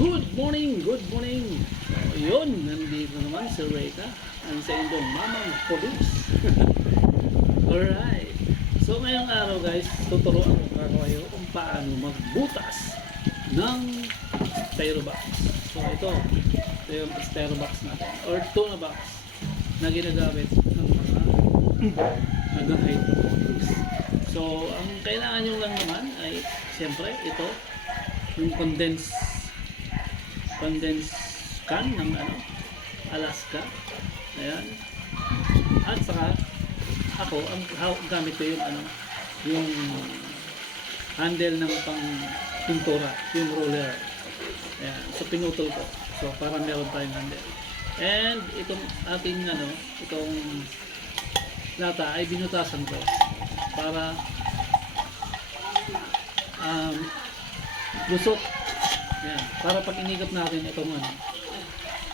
Good morning, good morning. So, yun, nandito naman si Reka, ang sa inyong mamang police. Alright. So ngayong araw guys, tuturuan ko kayo kung paano magbutas ng styrobox. So ito, ito yung styrobox natin, or tuna box na ginagamit ng mga nag-hydroponics. So, ang kailangan nyo lang naman ay, siyempre, ito, yung condense condense can ng ano, Alaska. Ayan. At saka, ako, ang gamit ko yung ano, yung handle ng pang pintura, yung roller. Ayan. So, pinutol ko. So, para meron tayong handle. And, itong ating ano, itong lata ay binutasan ko para um, lusot. Yan. Para pag inikot natin itong ano,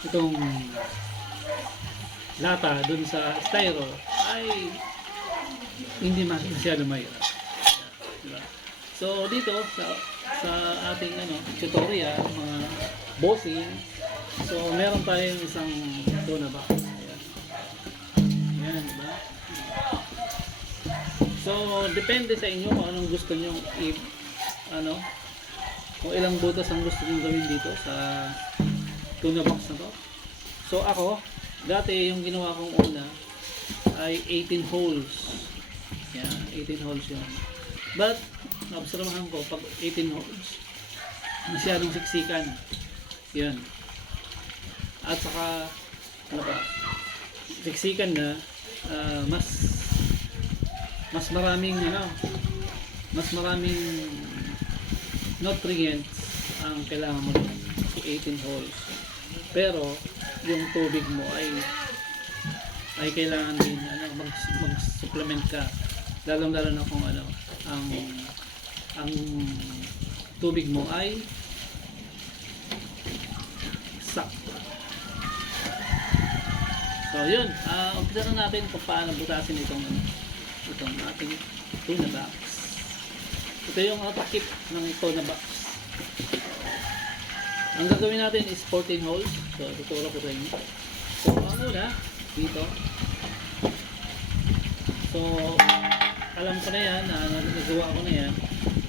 itong lata dun sa styro ay hindi mas- masyado mahirap. Diba? So dito sa sa ating ano tutorial mga bossing so meron tayong isang tuna box. Ayan. Ayan, diba? So, depende sa inyo kung anong gusto nyo i ano kung ilang butas ang gusto nyo gawin dito sa tuna box na to. So, ako, dati yung ginawa kong una ay 18 holes. Yan, 18 holes yun. But, naobserbahan ko, pag 18 holes, masyadong siksikan. Yan. At saka, ano pa, siksikan na, ah, mas mas maraming ano mas maraming nutrients ang kailangan mo doon 18 holes. Pero yung tubig mo ay ay kailangan din ano mag, mag-supplement ka. Lalong lalo na kung ano ang ang tubig mo ay sakto so yun. Uh, umpisa na natin kung paano butasin itong itong ating tuna box. Ito yung takip ng tuna box. Ang gagawin natin is 14 holes. So, tuturo ko sa inyo. So, ang una, dito. So, alam ko na yan, na nagawa ko na yan.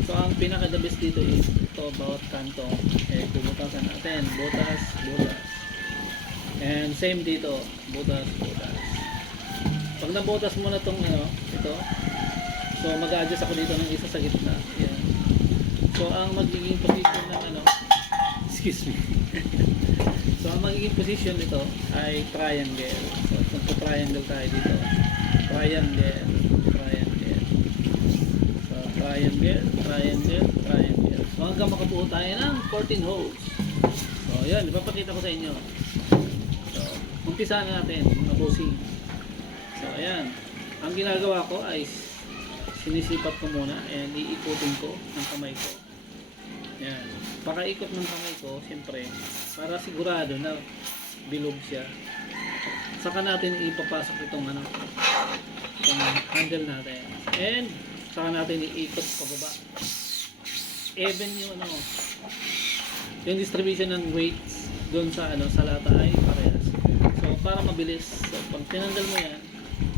So, ang pinaka-the best dito is ito, bawat kanto. Eh, bubutasan natin. Butas, butas. And same dito, butas, butas. Pag nabutas mo na tong ano, ito. So mag-adjust ako dito ng isa sa gitna. Yan. So ang magiging position ng ano, excuse me. so ang magiging position nito ay triangle. So kung triangle tayo dito. Triangle, triangle. So triangle, triangle, triangle. So hanggang makabuo tayo ng 14 holes. So yan, ipapakita ko sa inyo. So umpisa na natin mga bossing. So, ayan. Ang ginagawa ko ay sinisipat ko muna and iikutin ko ng kamay ko. Ayan. Pakaikot ng kamay ko, siyempre, para sigurado na bilog siya. Saka natin ipapasok itong ano, itong handle natin. And, saka natin iikot pababa. Even yung ano, yung distribution ng weights doon sa ano sa lata ay parehas. So para mabilis, so, pag tinanggal mo yan,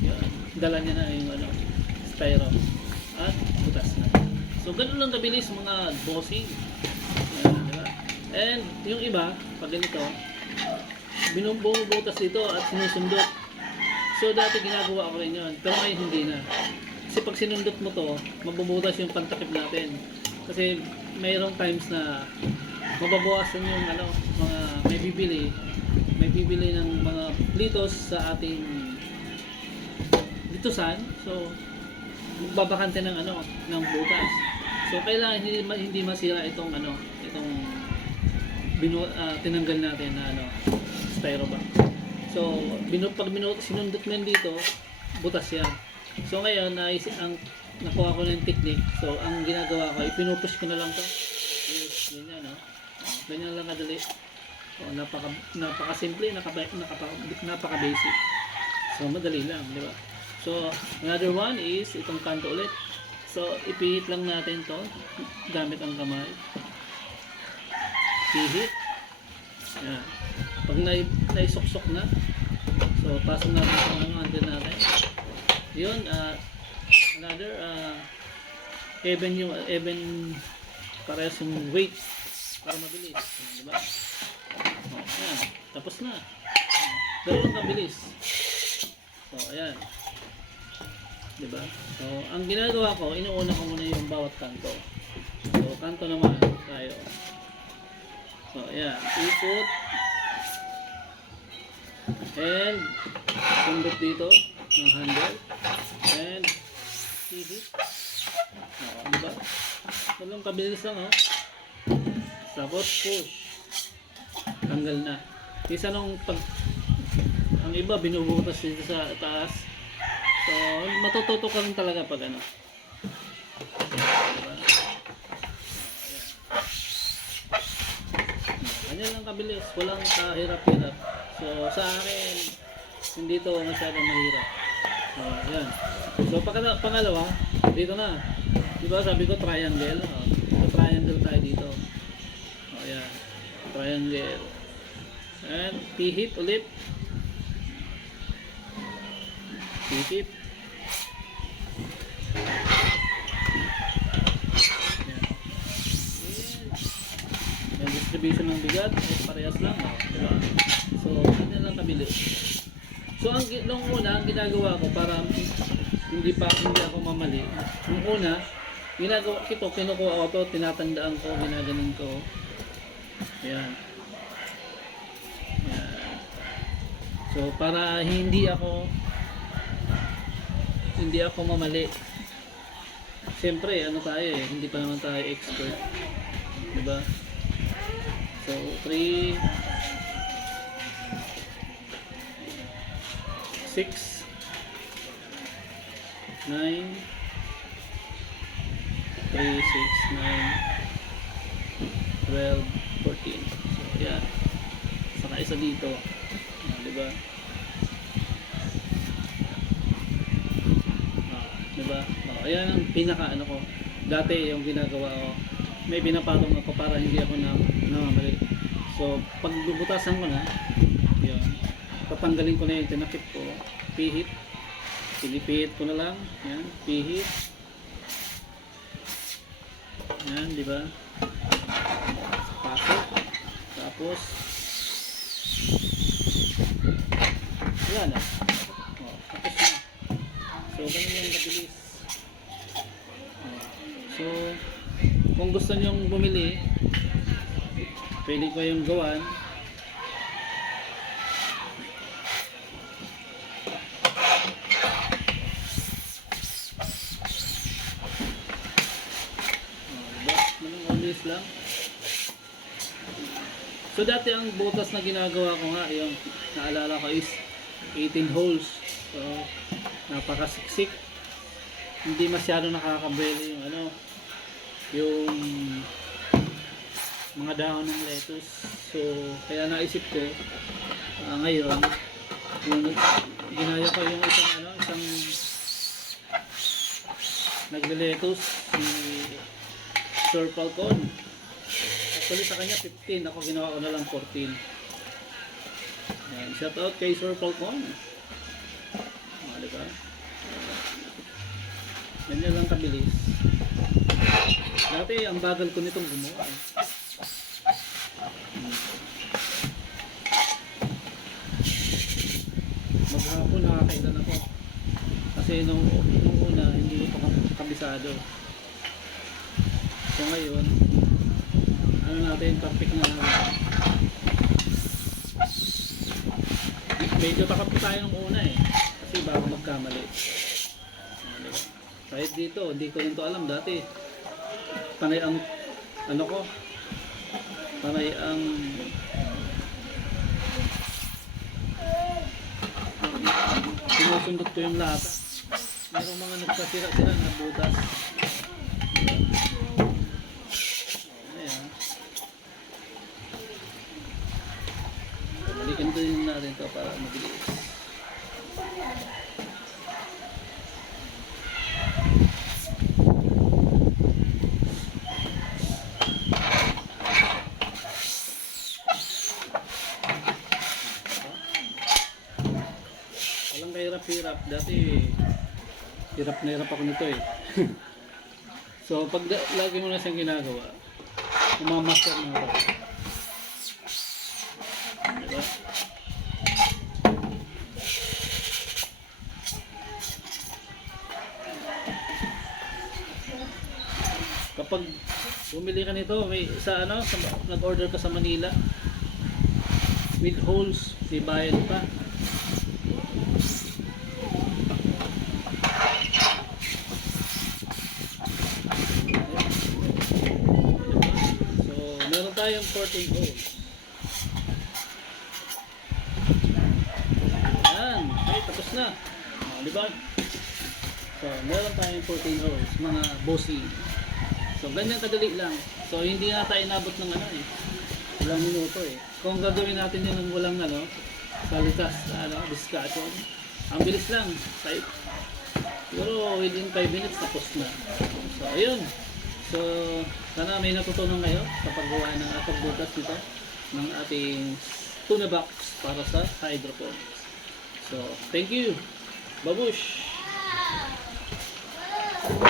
yun, dala niya na yung ano, styro. So ganun lang kabilis mga bossing. Yan, di ba? And yung iba, pag ganito, binubumubutas dito at sinusundot. So dati ginagawa ko rin yun, pero ngayon hindi na. Kasi pag sinundot mo to, mabubutas yung pantakip natin. Kasi mayroong times na mababawasan yung ano, mga may bibili, may bibili ng mga plitos sa ating litusan. So, magbabakante ng ano, ng butas. So, kailangan hindi, hindi masira itong ano, itong binu, ah, tinanggal natin na ano, styrobox. So, binu, pag binu, sinundot mo yun dito, butas yan. So, ngayon, na ang nakuha ko ng technique. So, ang ginagawa ko, ipinupush ko na lang to. Yes, ganyan, no? Ganyan lang kadali. So, napaka, napaka simple, napaka, napaka, napaka basic. So, madali lang, di ba? So, another one is itong kanto ulit. So, ipihit lang natin to gamit ang kamay. Pihit. Yan. Pag nai naisuksok na, so pasok natin kung ano andun natin. Yun, ah, another, ah, even yung, even parehas yung weight para mabilis. Yan, Di ba? Oh, ayan. Tapos na. Ganun kabilis. So, ayan. Di ba? So, ang ginagawa ko, inuuna ko muna yung bawat kanto. So, kanto naman tayo. So, ayan. Ikot. And, sundot dito ng handle. And, hihit. Oo, di ba? Walang kabilis lang, oh. Tapos, push. Tanggal na. Isa nung pag, ang iba binubutas dito sa taas. So, matututo ka rin talaga pag ano. Diba? Lang kabilis. Walang kahirap-hirap. So, sa akin, hindi to masyadong mahirap. So, ayan. So, pagka, pangalawa, dito na. Diba sabi ko triangle? Oh, so, triangle tayo dito. Oh, ayan. Triangle. And pihit ulit. Pihit. Ayan. Distribution ng bigat ay parehas lang. Oh, diba? So, ganyan lang kabilis. So, ang nung una, ang ginagawa ko para hindi pa hindi ako mamali. Nung una, ginagawa kito, kinukuha ko to, tinatandaan ko, ginaganon ko. Ayan. So, para hindi ako hindi ako mamali. Siyempre, ano tayo eh, hindi pa naman tayo expert. 'Di ba? So, 3 6 9 3 6 9 12 14 so yan saka isa dito. Ah, di ba ah, di ba oh, ayan ang pinaka ano ko. Dati yung ginagawa ko may pinapatong ako para hindi ako na so pag bubutasan ko na yun tatanggalin ko na yung tinakip ko. Pihit. Pinipihit ko na lang. Yan pihit. Yan di ba? Pasok tapos wala na. Oh, tapos na. So ganun yung kabilis Oh, so kung gusto nyong bumili pwede ko yung gawan lang. So dati ang butas na ginagawa ko nga, yung naalala ko is 18 holes. So napakasiksik. Hindi masyado nakakabeli yung ano, yung mga dahon ng lettuce. So kaya naisip ko ah, ngayon yung ginaya ko yung isang ano, isang nagle-lettuce si Sir Falcon. Actually sa kanya 15, ako ginawa ko na lang 14. Yan, shout out kay Sir Falcon. Mga diba? Ganyan lang kabilis. Dati ang bagal ko nitong gumawa. eh. Nakakailan ako. Kasi nung, nung una hindi ko pa kabisado. So ngayon, ano natin, topic na medyo takot pa tayo nung una eh. Kasi bago magkamali. Kahit dito, hindi ko rin to alam dati. Panay ang, ano ko, panay ang sinusundot ko yung lata. Merong mga nagkasira-sira na butas. Ayan. Balikan din natin to para mabilis. Hirap. Dati, hirap na hirap ako nito eh. so, pag lagi mo na siyang ginagawa, umamaster mo ito. Diba? Kapag bumili ka nito, may sa ano, nag-order ka sa Manila, with holes, may bayad pa. So, meron tayong 14 holes. Yan, okay, tapos na. O, di ba? So, meron tayong 14 holes, mga bossy. So, ganyan kadali lang. So, hindi na tayo nabot ng ano eh. Walang minuto eh. Kung gagawin natin yun ng walang ano, salitas, ano, discussion, ang bilis lang. Type. Siguro within 5 minutes tapos na. So, ayun. So, sana may natutunan kayo sa paggawa ng pagbukas nito ng ating tuna box para sa hydroponics. So, thank you. Babush! Wow.